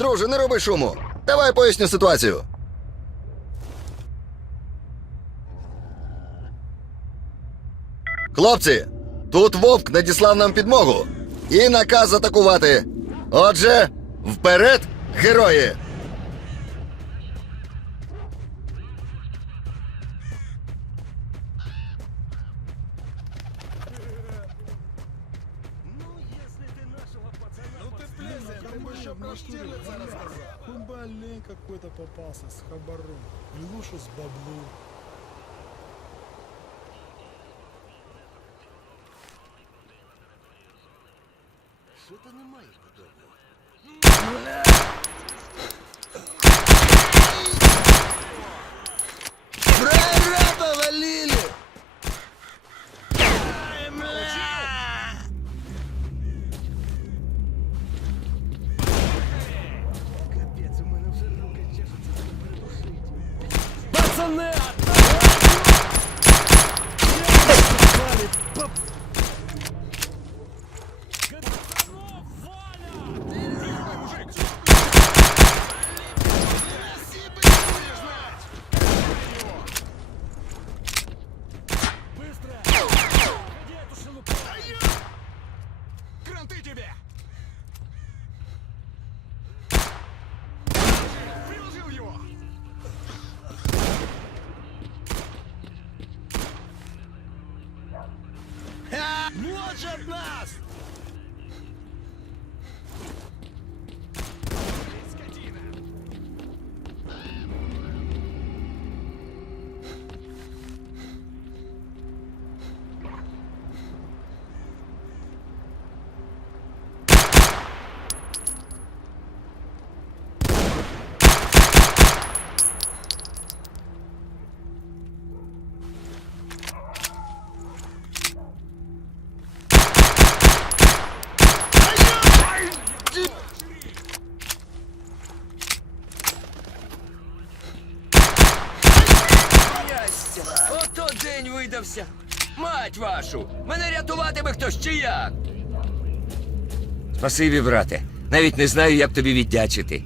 Друже, не роби шуму. Давай поясню ситуацію. Хлопці, тут вовк надіслав нам підмогу і наказ атакувати. Отже, вперед, герої! пациент, ты бы еще про Штирлица рассказал. Он больной какой-то попался с хабаром. И лучше с баблом. Що то немає подобного? Кранты Launch a blast! День видався! Мать вашу! Мене рятуватиме хтось чи як? Спасибі, брате. Навіть не знаю, як тобі віддячити.